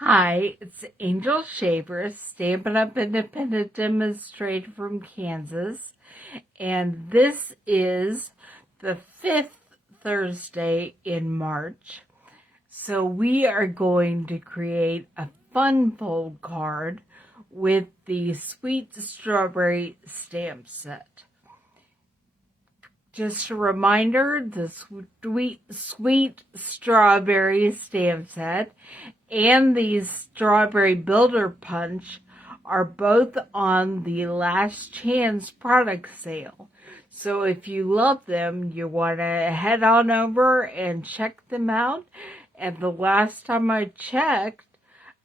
Hi, it's Angel Shaver, Stampin' Up Independent Demonstrator from Kansas, and this is the 5th Thursday in March. So we are going to create a fun fold card with the Sweet Strawberry stamp set. Just a reminder, the Sweet Strawberry stamp set and the Strawberry Builder Punch are both on the Last Chance product sale. So if you love them, you want to head on over and check them out. And the last time I checked,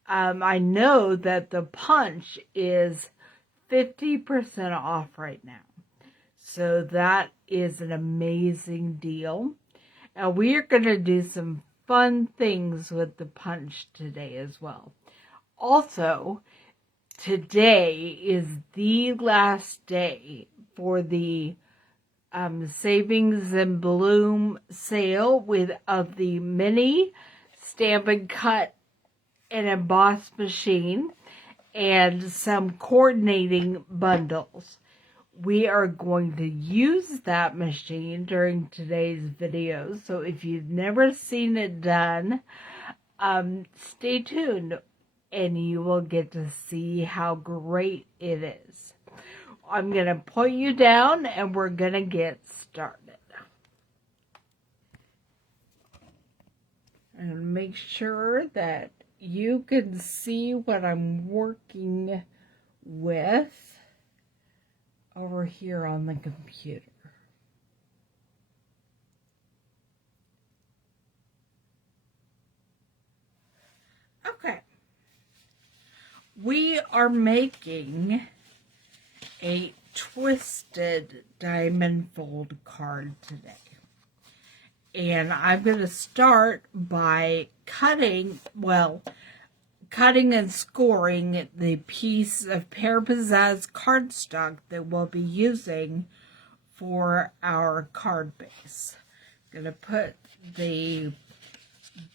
I know that the punch is 50% off right now. So that is an amazing deal. And we are going to do some fun things with the punch today as well. Also, today is the last day for the Savings and Bloom sale of the mini Stamp and Cut and Emboss machine and some coordinating bundles. We are going to use that machine during today's video, so if you've never seen it done, stay tuned and you will get to see how great it is. I'm going to point you down and we're going to get started. And make sure that you can see what I'm working with over here on the computer. Okay. We are making a twisted diamond fold card today. And I'm going to start by cutting and scoring the piece of Pear Pizzazz cardstock that we'll be using for our card base. I'm going to put the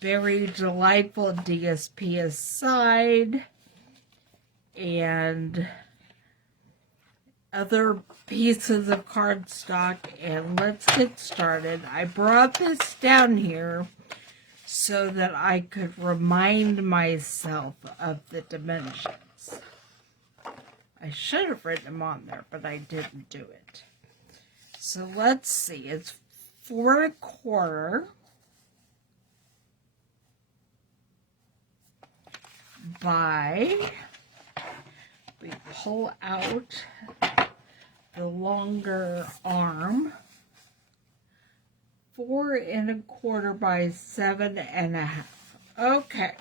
Very Delightful DSP aside and other pieces of cardstock, and let's get started. I brought this down here so that I could remind myself of the dimensions. I should have written them on there, but I didn't do it. So let's see, it's 4 1/4 by, we pull out the longer arm, 4 1/4 by 7 1/2. Okay.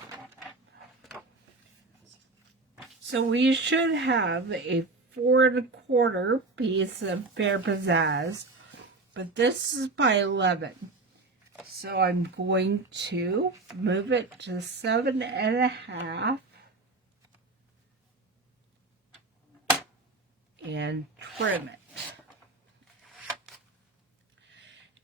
So we should have a 4 1/4 piece of Pear Pizzazz, but this is by 11. So I'm going to move it to 7 1/2 and trim it.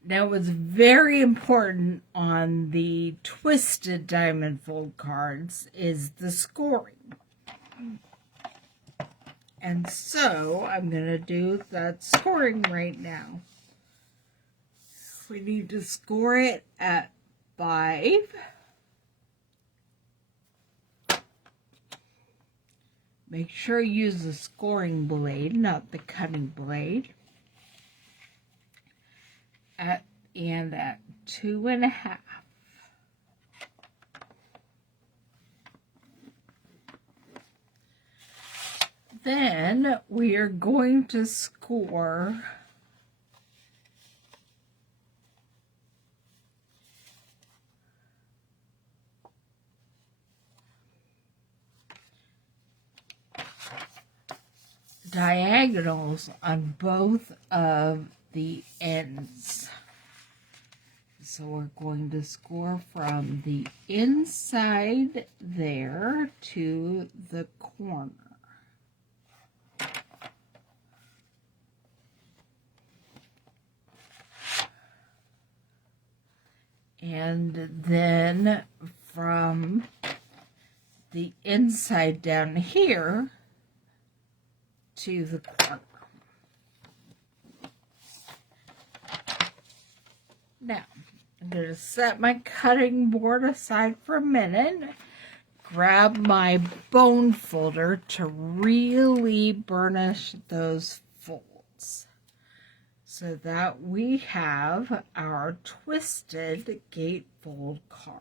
Now, what's very important on the Twisted Diamond Fold cards is the scoring. And so I'm going to do that scoring right now. We need to score it at 5. Make sure you use the scoring blade, not the cutting blade. At 2 1/2. Then we are going to score diagonals on both of the ends. So we're going to score from the inside there to the corner. And then from the inside down here to the corner. Now, I'm going to set my cutting board aside for a minute, grab my bone folder to really burnish those folds so that we have our Twisted Gatefold Card.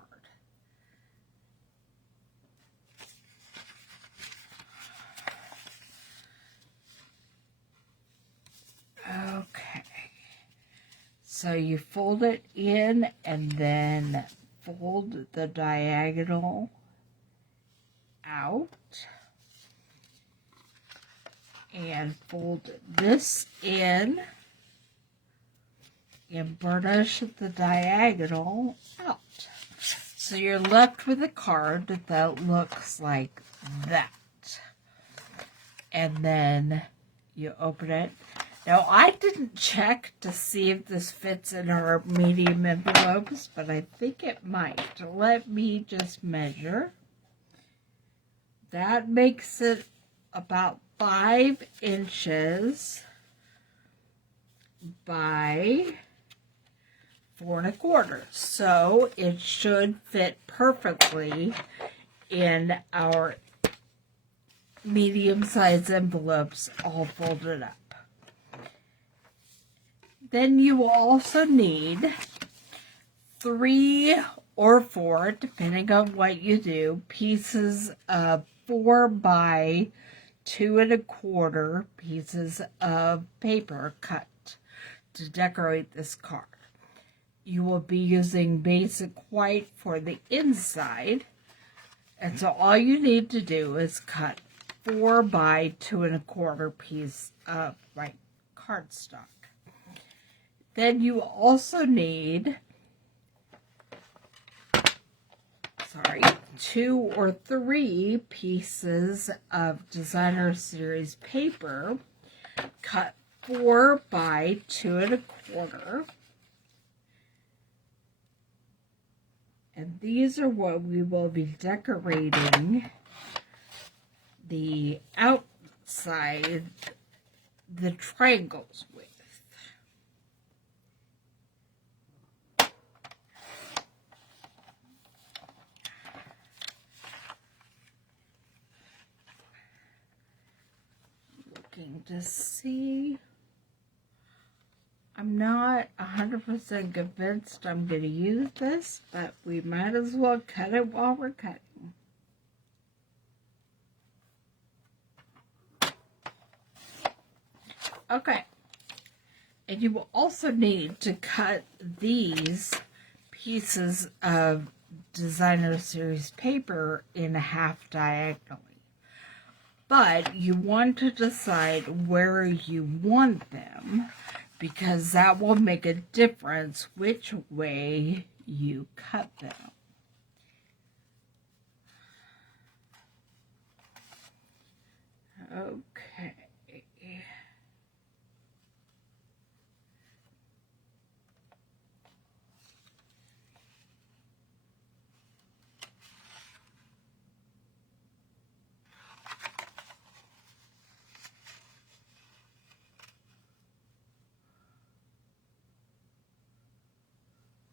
Okay, so you fold it in and then fold the diagonal out and fold this in and burnish the diagonal out. So you're left with a card that looks like that. And then you open it. Now, I didn't check to see if this fits in our medium envelopes, but I think it might. Let me just measure. That makes it about 5 inches by 4 1/4. So it should fit perfectly in our medium-sized envelopes all folded up. Then you will also need 3 or 4, depending on what you do, pieces of 4 by 2 1/4 pieces of paper cut to decorate this card. You will be using basic white for the inside, and so all you need to do is cut 4 by 2 1/4 piece of white cardstock. Then you also need 2 or 3 pieces of designer series paper cut 4 by 2 1/4. And these are what we will be decorating the outside, the triangles with. Looking to see. I'm not 100% convinced I'm going to use this, but we might as well cut it while we're cutting. Okay, and you will also need to cut these pieces of designer series paper in half diagonally. But you want to decide where you want them, because that will make a difference which way you cut them. Okay.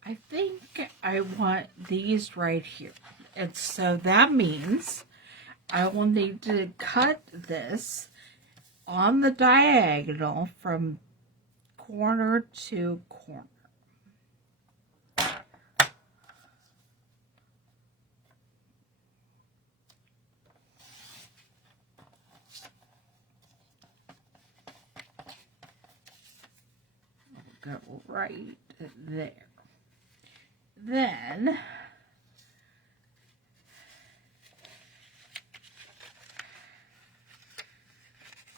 I think I want these right here. And so that means I will need to cut this on the diagonal from corner to corner. Go right there. Then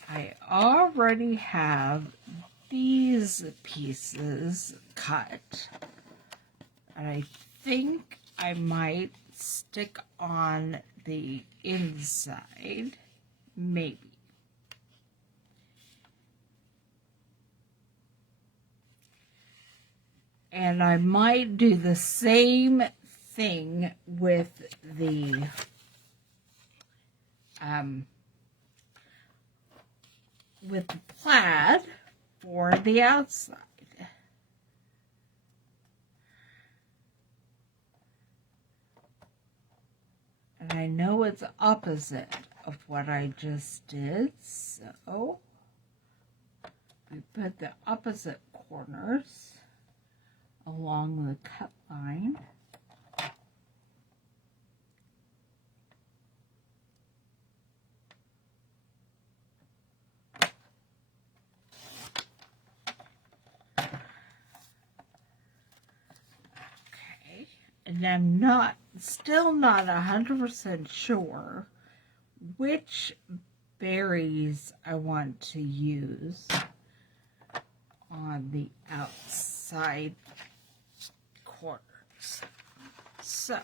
I already have these pieces cut, and I think I might stick on the inside, maybe. And I might do the same thing with the with the plaid for the outside. And I know it's opposite of what I just did, so we put the opposite corners along the cut line. Okay, and I'm still not 100% sure which berries I want to use on the outside corners. So,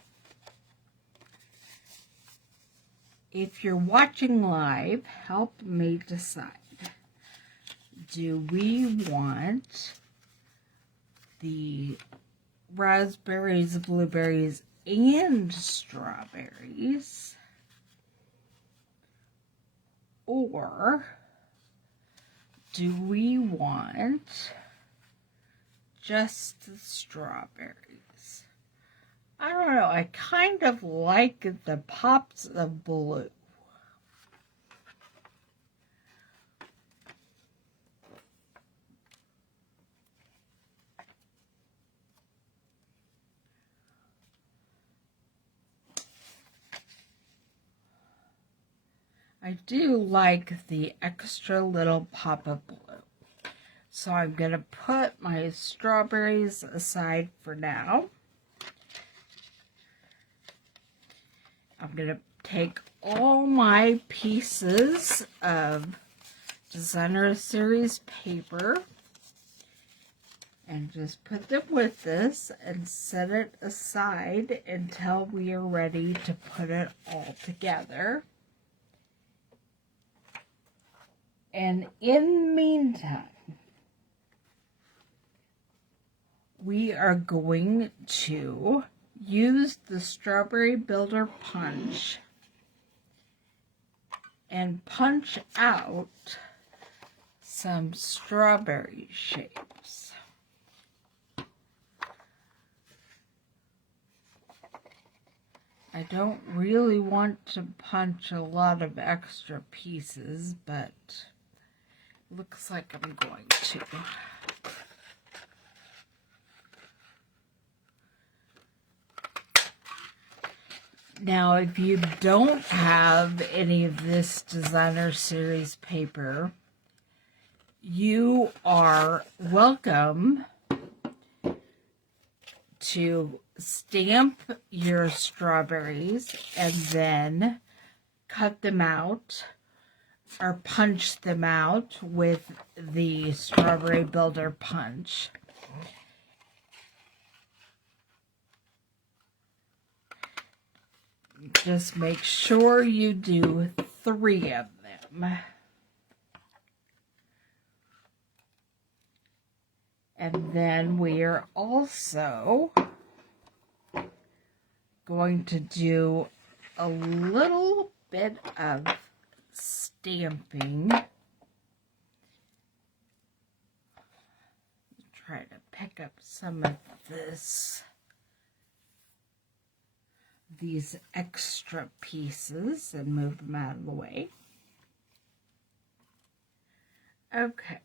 if you're watching live, help me decide. Do we want the raspberries, blueberries, and strawberries? Or do we want just the strawberries? I don't know. I kind of like the pops of blue. I do like the extra little pop of blue. So I'm going to put my strawberries aside for now. I'm going to take all my pieces of Designer Series paper and just put them with this and set it aside until we are ready to put it all together. And in the meantime, we are going to use the Strawberry Builder punch and punch out some strawberry shapes. I don't really want to punch a lot of extra pieces, but looks like I'm going to. Now, if you don't have any of this Designer Series paper, you are welcome to stamp your strawberries and then cut them out or punch them out with the Strawberry Builder punch. Just make sure you do 3 of them. And then we are also going to do a little bit of stamping. Try to pick up some of these extra pieces and move them out of the way. Okay.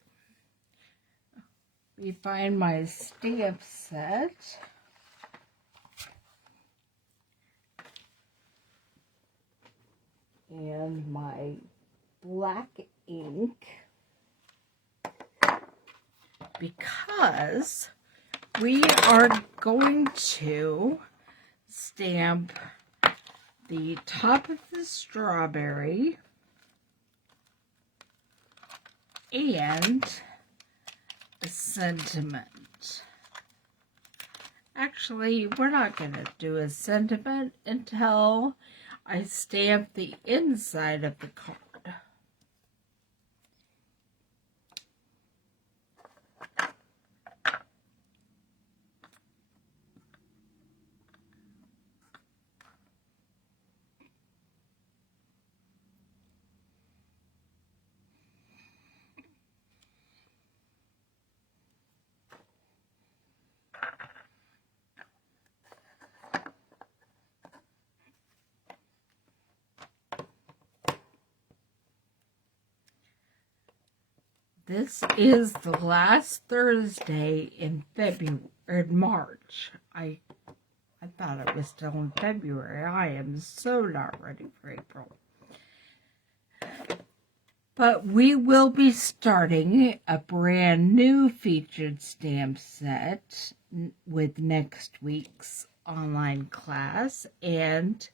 We find my stamp set. And my black ink, because we are going to stamp the top of the strawberry and a sentiment. Actually, we're not going to do a sentiment until I stamp the inside of the card. This is the last Thursday in March. I thought it was still in February. I am so not ready for April. But we will be starting a brand new featured stamp set with next week's online class, and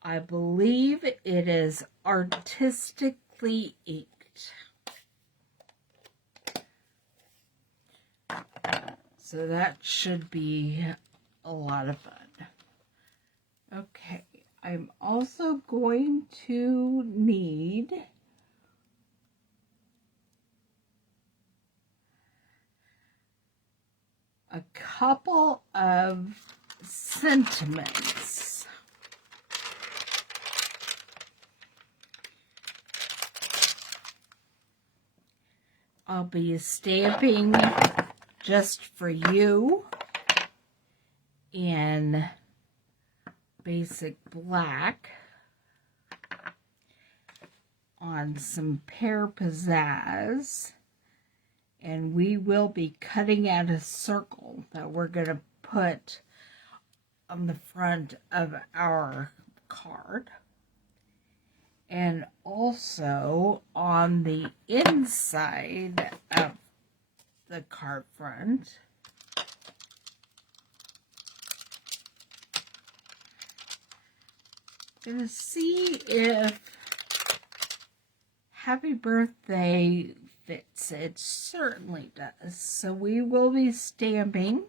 I believe it is artistically inked. So that should be a lot of fun. Okay, I'm also going to need a couple of sentiments. I'll be stamping just for you in basic black on some pear pizzazz. And we will be cutting out a circle that we're going to put on the front of our card. And also on the inside of the card front. I'm going to see if Happy Birthday fits. It certainly does. So we will be stamping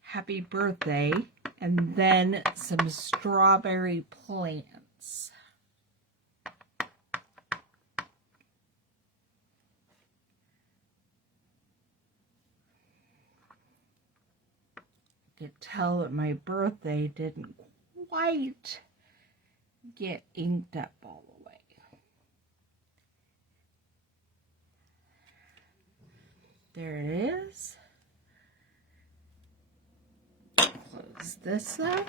Happy Birthday and then some strawberry plants. You could tell that my birthday didn't quite get inked up all the way. There it is. Close this up.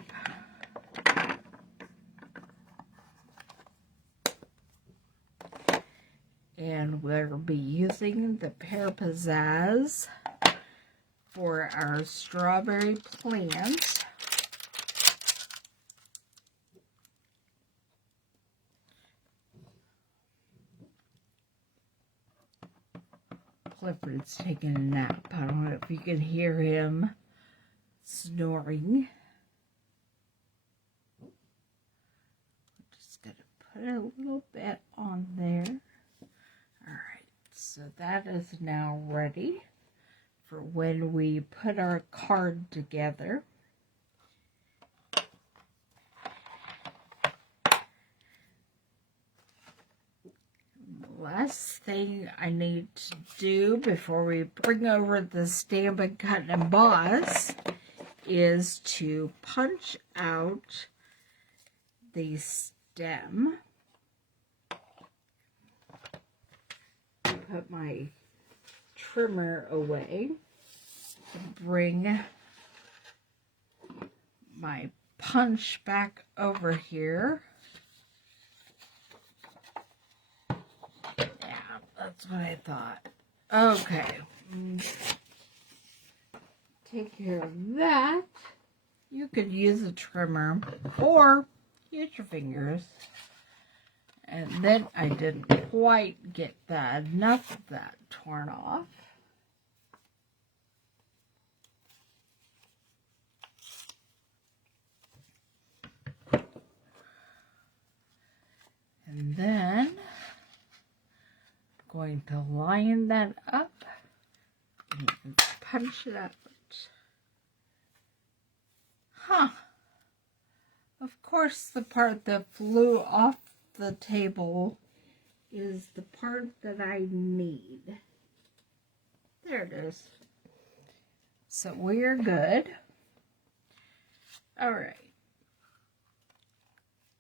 And we'll be using the pear pizzazz for our strawberry plant. Clifford's taking a nap. I don't know if you can hear him snoring. I'm just going to put a little bit on there. Alright, so that is now ready for when we put our card together. Last thing I need to do before we bring over the Stampin' Cut and Emboss is to punch out the stem. Put my trimmer away and bring my punch back over here. That's what I thought. Okay. Take care of that. You could use a trimmer or use your fingers. And then I didn't quite get enough of that torn off. And then going to line that up and punch it out. Huh. Of course, the part that flew off the table is the part that I need. There it is. So we're good. All right.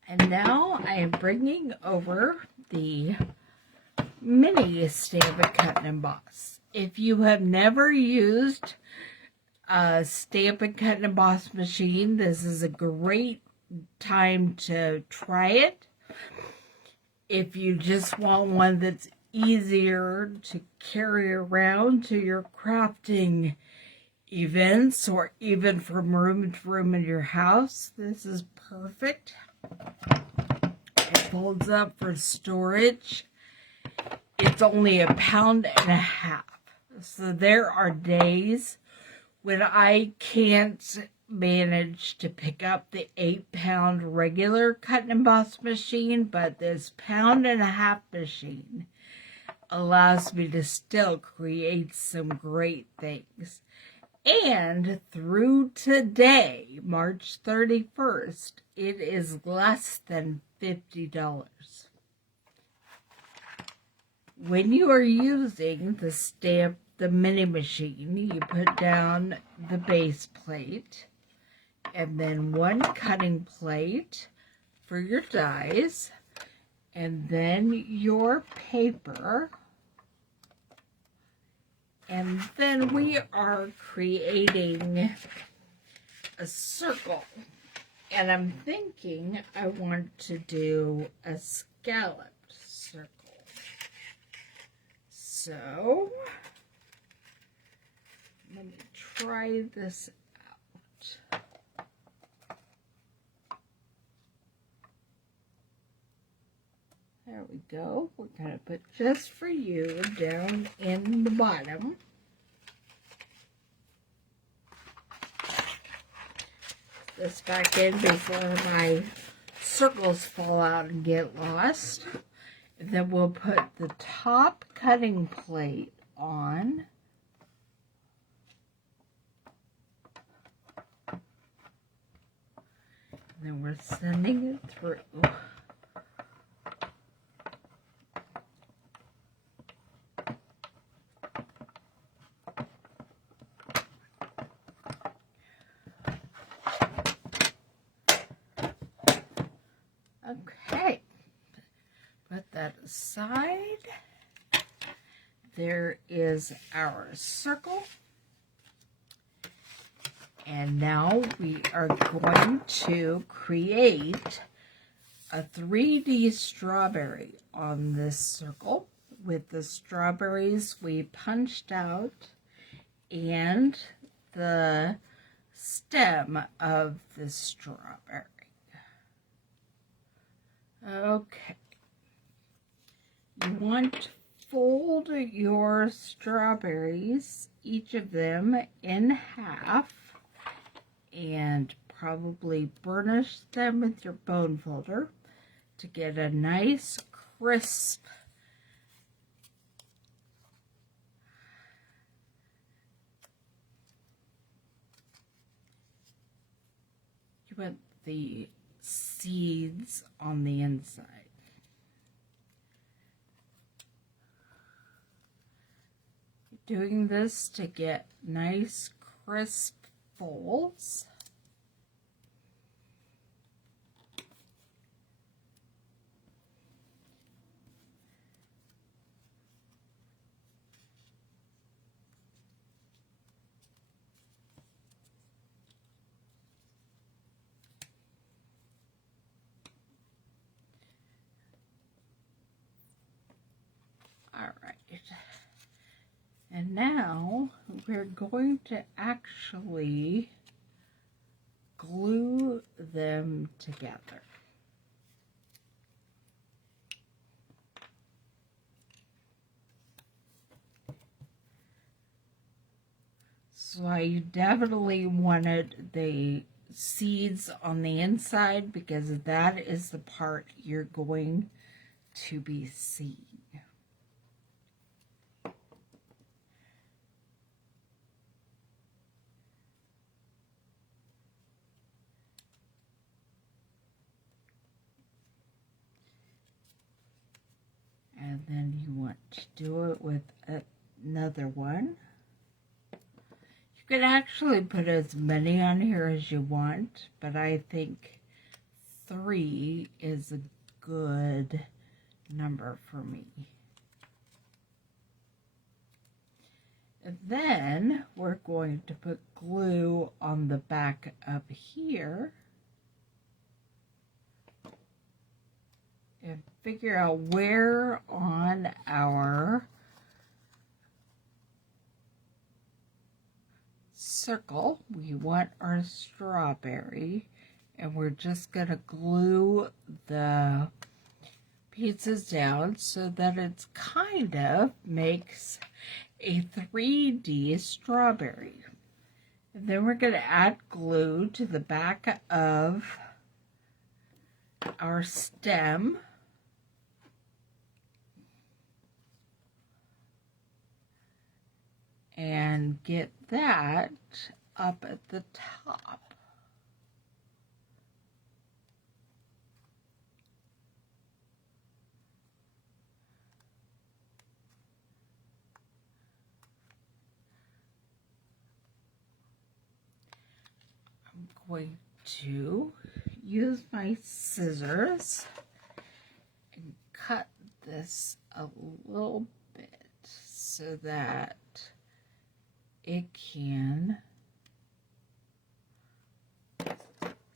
And now I am bringing over the mini Stampin' Cut and Emboss. If you have never used a Stampin' Cut and Emboss machine, this is a great time to try it. If you just want one that's easier to carry around to your crafting events or even from room to room in your house. This is perfect. It folds up for storage. It's only 1.5 pounds. So there are days when I can't manage to pick up the 8-pound regular cut and emboss machine, but this 1.5 pound machine allows me to still create some great things. And through today, March 31st, it is less than $50. When you are using the mini machine, you put down the base plate and then one cutting plate for your dies, and then your paper. And then we are creating a circle. And I'm thinking I want to do a scalloped circle. So, let me try this out. There we go. We're going to put just for you down in the bottom. This back in before my circles fall out and get lost. And then we'll put the top cutting plate on. And then we're sending it through. Okay, put that aside. There is our circle. And now we are going to create a 3D strawberry on this circle with the strawberries we punched out and the stem of the strawberry. Okay, you want to fold your strawberries, each of them in half, and probably burnish them with your bone folder to get a nice crisp you want the seeds on the inside. Doing this to get nice crisp folds. All right. And now we're going to actually glue them together. So I definitely wanted the seeds on the inside because that is the part you're going to be seeing. And then you want to do it with another one. You can actually put as many on here as you want, but I think 3 is a good number for me. And then we're going to put glue on the back up here. and figure out where on our circle we want our strawberry, and we're just going to glue the pieces down so that it's kind of makes a 3D strawberry. And then we're going to add glue to the back of our stem. And get that up at the top. I'm going to use my scissors and cut this a little bit so that it can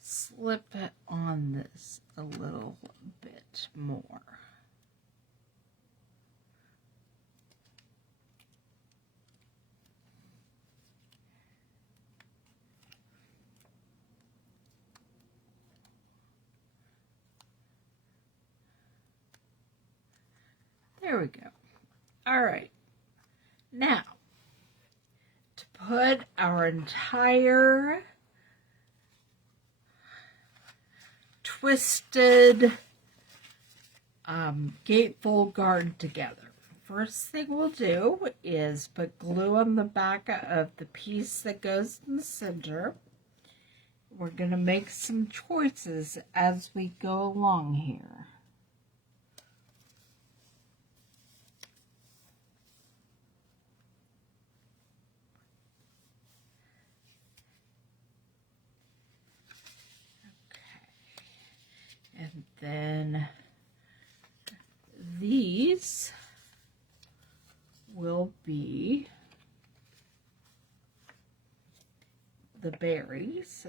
slip it on this a little bit more. There we go. All right. Now, to put our entire Twisted Gatefold Card together, first thing we'll do is put glue on the back of the piece that goes in the center. We're going to make some choices as we go along here. And then these will be the berries.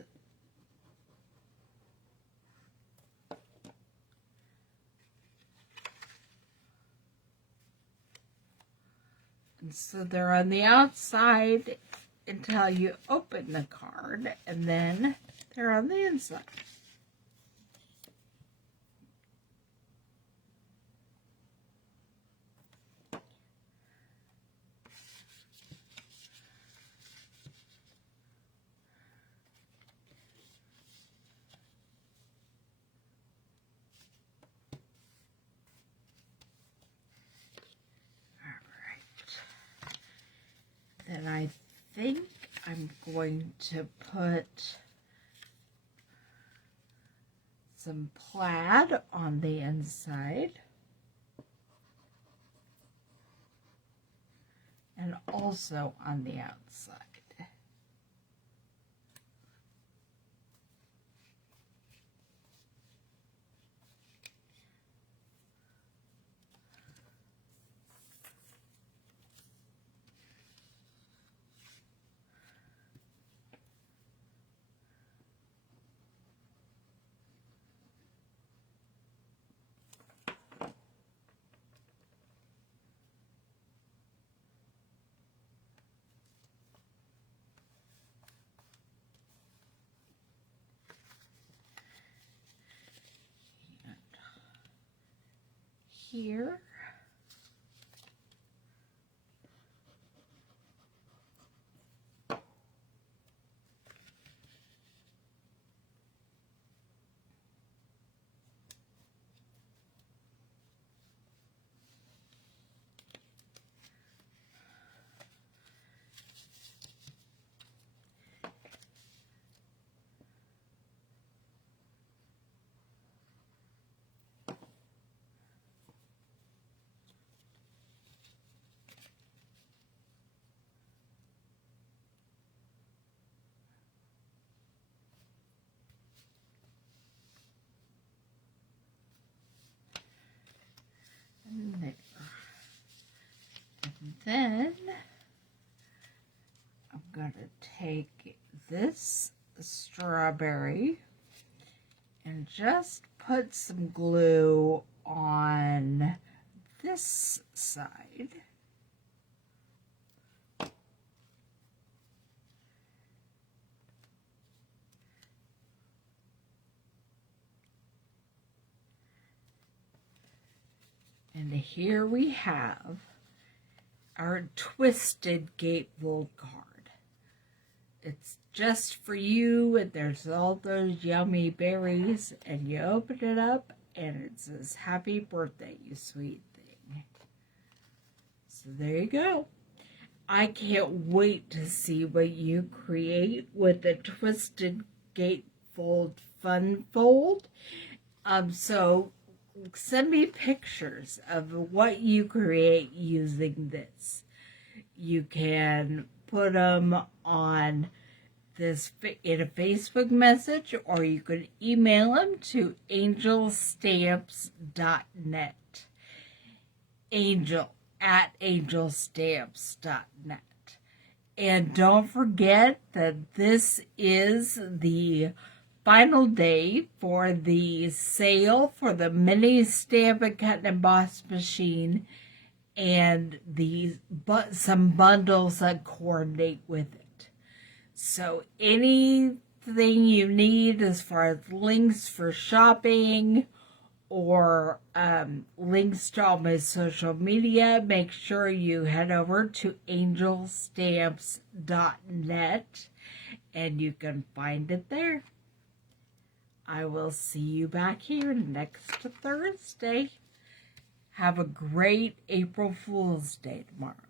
And so they're on the outside until you open the card, and then they're on the inside. Then I think I'm going to put some plaid on the inside and also on the outside. Here, and there. And then I'm going to take this strawberry and just put some glue on this side. And here we have our Twisted Gatefold card. It's just for you, and there's all those yummy berries, and you open it up, and it says, "Happy birthday, you sweet thing." So there you go. I can't wait to see what you create with the Twisted Gatefold Fun Fold. So send me pictures of what you create using this. You can put them on this in a Facebook message, or you could email them to angelstamps.net. angelstamps.net. And don't forget that this is the final day for the sale for the mini Stamp and Cut and Emboss machine and some bundles that coordinate with it. So anything you need as far as links for shopping or links to all my social media, make sure you head over to angelstamps.net and you can find it there. I will see you back here next Thursday. Have a great April Fool's Day tomorrow.